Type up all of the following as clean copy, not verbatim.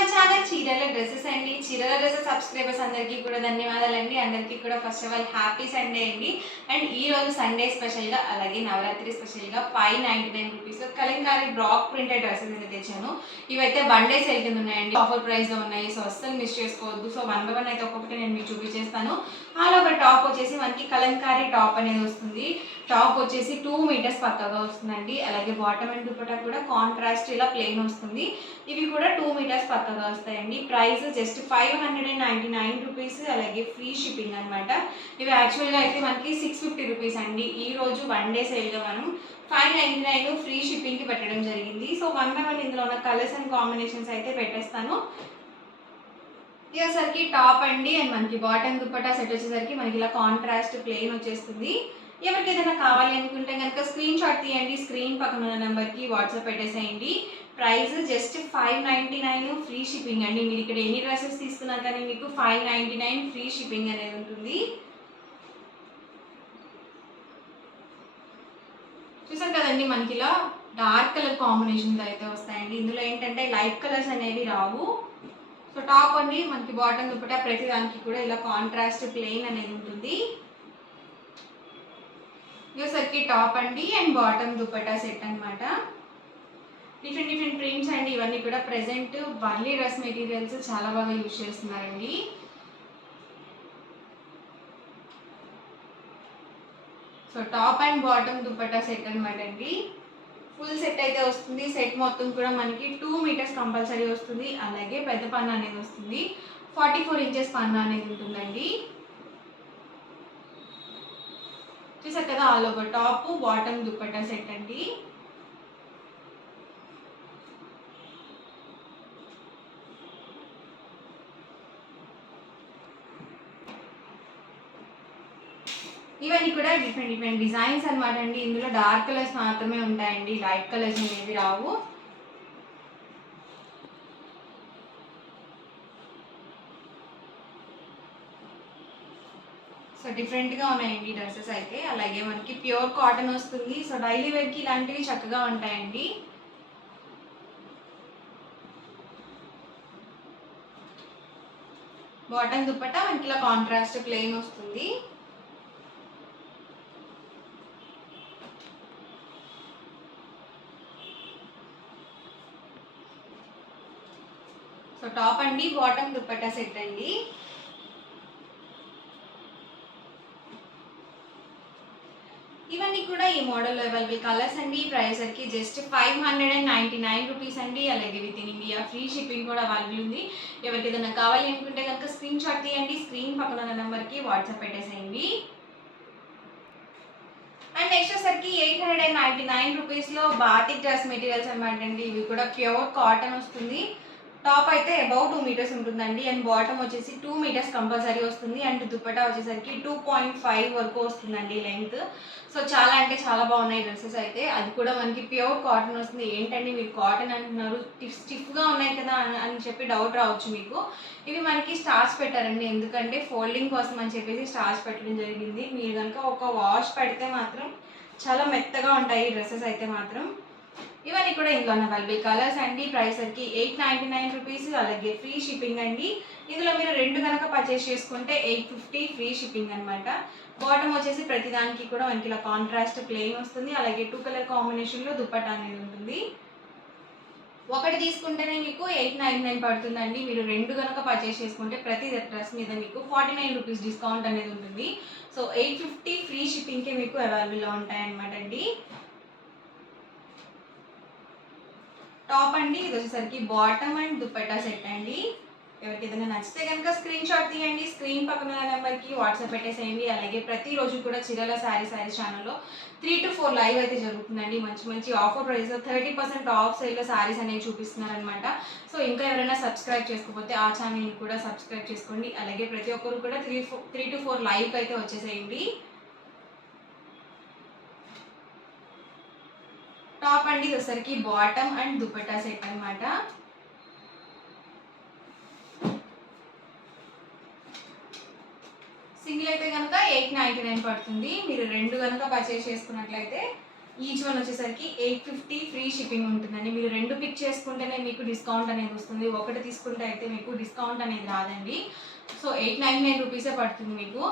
My channel చీరల dresses అండి. చీరల డ్రెస్సెస్ సబ్స్క్రైబర్స్ అందరికీ కూడా ధన్యవాదాలండి. అందరికీ కూడా first of all happy Sunday అండి. అండ్ ఈ రోజు సండే స్పెషల్గా అలాగే నవరాత్రి స్పెషల్గా 599 రూపీస్లో కలంకారీ బ్రాక్ ప్రింటెడ్ డ్రెస్సెస్ అయితే తెచ్చాను. ఇవైతే వన్ డే సేల్ కింద ఉన్నాయండి, ఆఫర్ ప్రైస్లో ఉన్నాయి. సో అస్సలు మిస్ చేసుకోవద్దు. సో వన్ బై వన్ అయితే ఒక్కొక్కటి నేను మీకు చూపించేస్తాను. ఆల్ ఓవర్ టాప్ వచ్చేసి మనకి కలంకారీ టాప్ అనేది వస్తుంది. టాప్ వచ్చేసి 2 మీటర్స్ పక్కగా వస్తుందండి. అలాగే బాటమ్ అండ్ దుపట్టా కూడా కాంట్రాస్ట్ ఇలా ప్లెయిన్ వస్తుంది. ఇవి కూడా 2 మీటర్స్ పక్కగా వస్తాయండి. ప్రైస్ జస్ట్ 599 రూపీస్, అలాగే ఫ్రీ షిప్పింగ్ అనమాట. ఇవి యాక్చువల్గా అయితే మనకి 650 రూపీస్ అండి. ఈ రోజు వన్ డే సేల్గా మనం 599 ఫ్రీ షిప్పింగ్కి పెట్టడం జరిగింది. సో వన్ బై వన్ ఇందులో ఉన్న కలర్స్ అండ్ కాంబినేషన్స్ అయితే పెట్టేస్తాను. ఇదేసరికి టాప్ అండి. అండ్ మనకి బాటమ్ దుపట్టా సెట్ వచ్చేసరికి మనకి ఇలా కాంట్రాస్ట్ ప్లెయిన్ వచ్చేస్తుంది. ఎవరికి ఏదైనా కావాలి అనుకుంటే కనుక స్క్రీన్ షాట్ తీయండి, స్క్రీన్ పక్కన ఉన్న నెంబర్కి వాట్సాప్ పెట్టేసేయండి. ప్రైస్ జస్ట్ 599 ఫ్రీ షిప్పింగ్ అండి. మీరు ఇక్కడ ఎన్ని డ్రెస్సెస్ తీసుకున్నా కానీ మీకు 599 ఫ్రీ షిప్పింగ్ అనేది ఉంటుంది. చూసారు కదండి, మనకి ఇలా డార్క్ కలర్ కాంబినేషన్స్ అయితే వస్తాయండి. ఇందులో ఏంటంటే లైట్ కలర్స్ అనేవి రావు. సో టాప్ అండి, మనకి బాటమ్ దుపట్టా ప్రతి దానికి కూడా ఇలా కాంట్రాస్ట్ ప్లెయిన్ అనేది ఉంటుంది. ఇదేసరికి టాప్ అండి అండ్ బాటమ్ దుపట్టా సెట్ అనమాట. డిఫరెంట్ ప్రింట్స్ అండి. ఇవన్నీ కూడా ప్రెసెంట్ వర్లీ డ్రెస్ మెటీరియల్స్ చాలా బాగా యూజ్ చేస్తున్నారండి. So top and bottom dupatta set అనమాట అండి. ఫుల్ సెట్ అయితే వస్తుంది. సెట్ మొత్తం కూడా మనకి 2 మీటర్స్ కంపల్సరీ వస్తుంది. అలాగే పెద్ద పన్ను అనేది వస్తుంది. 44 ఇంచెస్ పన్ను అనేది ఉంటుందండి. చూసారు కదా, all over top bottom dupatta set అండి. ఇవన్నీ కూడా డిఫరెంట్ డిజైన్స్ అనమాట అండి. ఇందులో డార్క్ కలర్స్ మాత్రమే ఉంటాయండి, లైట్ కలర్స్ అనేవి రావు. సో డిఫరెంట్గా ఉన్నాయండి డ్రెస్సెస్ అయితే. అలాగే మనకి ప్యూర్ కాటన్ వస్తుంది. సో డైలీ వేర్కి ఇలాంటివి చక్కగా ఉంటాయండి. బాటమ్ దుపట్టా మనకి ఇలా కాంట్రాస్ట్ ప్లెయిన్ వస్తుంది. సో టాప్ అండి, బాటమ్ దుపట్టా సెట్ అండి. ఇవన్నీ కూడా ఈ మోడల్లో అవైలబుల్ కలర్స్ అండి. ప్రైస్ వచ్చి జస్ట్ 599 రూపీస్ అండి. అలాగే with in India free shipping కూడా అవైలబుల్ ఉంది. ఎవరికి ఏదైనా కావాలి అనుకుంటే కనుక స్క్రీన్ షాట్ తీయండి, స్క్రీన్ పక్కన ఉన్న నెంబర్కి వాట్సాప్ పెట్టేసేయండి. అండ్ నెక్స్ట్ వచ్చేసరికి 899 రూపీస్లో బాతిక్ డ్రెస్ మెటీరియల్స్ అనమాట అండి. ఇవి కూడా ప్యూర్ కాటన్ వస్తుంది. టాప్ అయితే అబౌట్ 2 మీటర్స్ ఉంటుందండి. అండ్ బాటమ్ వచ్చేసి 2 మీటర్స్ కంపల్సరీ వస్తుంది. అండ్ దుపట్టా వచ్చేసరికి 2.5 వరకు వస్తుందండి లెంగ్త్. సో చాలా అంటే చాలా బాగున్నాయి డ్రెస్సెస్ అయితే. అది కూడా మనకి ప్యూర్ కాటన్ వస్తుంది. ఏంటండి మీరు కాటన్ అంటున్నారు, స్టిఫ్గా ఉన్నాయి కదా అని చెప్పి డౌట్ రావచ్చు మీకు. ఇవి మనకి స్టార్స్ పెట్టారండి, ఎందుకంటే ఫోల్డింగ్ కోసం అని చెప్పేసి స్టార్స్ పెట్టడం జరిగింది. మీరు కనుక ఒక వాష్ పెడితే మాత్రం చాలా మెత్తగా ఉంటాయి డ్రెస్సెస్ అయితే మాత్రం. ఇవన్నీ కూడా ఇందులో అవైలబుల్ కలర్స్ అండి. ప్రైస్ వచ్చి 899 రూపీస్, అలాగే ఫ్రీ షిప్పింగ్ అండి. ఇందులో మీరు 2 కనుక పర్చేస్ చేసుకుంటే 850 ఫ్రీ షిప్పింగ్ అనమాట. బాటమ్ వచ్చేసి ప్రతిదానికి కూడా మనకి ఇలా కాంట్రాస్ట్ ప్లెయిన్ వస్తుంది. అలాగే 2 కలర్ కాంబినేషన్లో దుపట్టా అనేది ఉంటుంది. ఒకటి తీసుకుంటేనే మీకు 899 పడుతుందండి. మీరు 2 కనుక పర్చేస్ చేసుకుంటే ప్రతి డ్రెస్ మీద మీకు 49 రూపీస్ డిస్కౌంట్ అనేది ఉంటుంది. సో 850 ఫ్రీ షిప్పింగ్కే మీకు అవైలబుల్లో ఉంటాయన్నమాట అండి. టాప్ అండి, ఇది వచ్చేసరికి బాటమ్ అండ్ దుపట్టా సెట్ అండి. ఎవరికి ఏదైనా నచ్చితే కనుక స్క్రీన్ షాట్ తీయండి, స్క్రీన్ పక్కన నెంబర్కి వాట్సాప్ పెట్టేసేయండి. అలాగే ప్రతిరోజు కూడా చీరల శారీస్ ఛానల్లో 3 to 4 లైవ్ అయితే జరుగుతుందండి. మంచి ఆఫర్ ప్రైస్ 30% ఆఫ్ సేల్లో శారీస్ అనేవి చూపిస్తున్నారనమాట. సో ఇంకా ఎవరైనా సబ్స్క్రైబ్ చేసుకోకపోతే ఆ ఛానల్ని కూడా సబ్స్క్రైబ్ చేసుకోండి. అలాగే ప్రతి ఒక్కరు కూడా 3 to 4 లైవ్కి అయితే వచ్చేసేయండి. టాప్ అండి, వచ్చేసరికి బాటమ్ అండ్ దుపట్టా సెట్ అనమాట. సింగిల్ అయితే కనుక 899 పడుతుంది. మీరు 2 కనుక పర్చేస్ చేసుకున్నట్లయితే ఈచ్ వన్ వచ్చేసరికి 850 ఫ్రీ షిప్పింగ్ ఉంటుందండి. మీరు 2 పిక్ చేసుకుంటేనే మీకు డిస్కౌంట్ అనేది వస్తుంది. ఒకటి తీసుకుంటే అయితే మీకు డిస్కౌంట్ అనేది రాదండి. సో 899 రూపీసే పడుతుంది మీకు.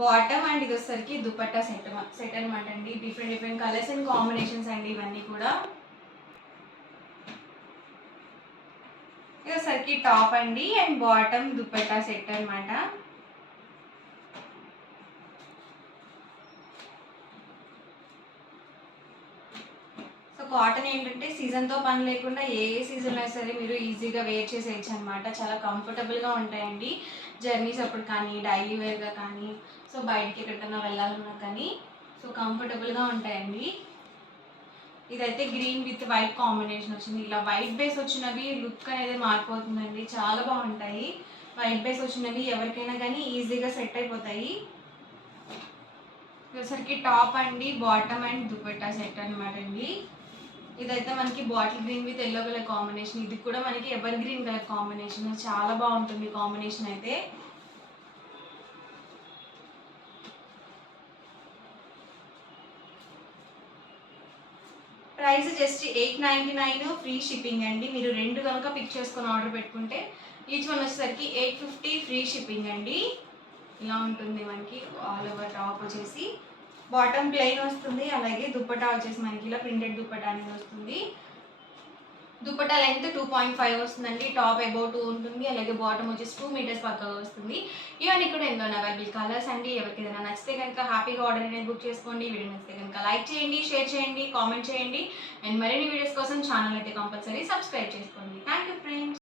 బాటమ్ అండ్ ఇది వచ్చేసరికి దుపట్టా సెట్ అనమాట అండి. డిఫరెంట్ కలర్స్ అండ్ కాంబినేషన్స్ అండి ఇవన్నీ కూడా. ఇది వచ్చేసరికి టాప్ అండి అండ్ బాటమ్ దుపట్టా సెట్ అనమాట. సో కాటన్ ఏంటంటే సీజన్తో పని లేకుండా ఏ సీజన్లో సరే మీరు ఈజీగా వేర్ చేసేయచ్చు అనమాట. చాలా కంఫర్టబుల్గా ఉంటాయండి జర్నీస్ అప్పుడు కానీ, డైలీ వేర్గా కానీ, సో బయటికి ఎక్కడికైనా వెళ్ళాలన్నా కానీ సో కంఫర్టబుల్గా ఉంటాయండి. ఇదైతే గ్రీన్ విత్ వైట్ కాంబినేషన్ వచ్చింది. ఇలా వైట్ బేస్ వచ్చినవి లుక్ అనేది మారిపోతుందండి, చాలా బాగుంటాయి. వైట్ బేస్ వచ్చినవి ఎవరికైనా కానీ ఈజీగా సెట్ అయిపోతాయి. వచ్చేసరికి టాప్ అండి, బాటమ్ అండ్ దుపట్టా సెట్ అనమాట అండి. ఇదైతే మనకి bottle green with yellow colour combination. ఇది కూడా మనకి ఎవర్ గ్రీన్ కలర్ కాంబినేషన్, చాలా బాగుంటుంది కాంబినేషన్ అయితే. ప్రైస్ జస్ట్ 899 ఫ్రీ షిప్పింగ్ అండి. మీరు 2 కనుక పిక్ చేసుకొని ఆర్డర్ పెట్టుకుంటే ఈచ్ వన్ వచ్చేసరికి 850 ఫ్రీ షిప్పింగ్ అండి. ఇలా ఉంటుంది మనకి ఆల్ ఓవర్ టాప్ వచ్చేసి. బాటమ్ ప్లెయిన్ వస్తుంది, అలాగే దుపట్టా వచ్చేసి మనకి ఇలా ప్రింటెడ్ దుపట్టా అనేది వస్తుంది. దుపట్టా లెంత్ 2.5 వస్తుందండి. టాప్ అబౌట్ 2 ఉంటుంది, అలాగే బాటమ్ వచ్చేసి 2 మీటర్స్ పక్కగా వస్తుంది. ఇవన్నీ కూడా ఎంతో అవైలబుల్ కలర్స్ అండి. ఎవరికి ఏదైనా నచ్చితే కనుక హ్యాపీగా ఆర్డర్ అనేది బుక్ చేసుకోండి. వీడియో నచ్చితే కనుక లైక్ చేయండి, షేర్ చేయండి, కామెంట్ చేయండి. అండ్ మరిన్ని వీడియోస్ కోసం ఛానల్ అయితే కంపల్సరీ సబ్స్క్రైబ్ చేసుకోండి. Thank you friends.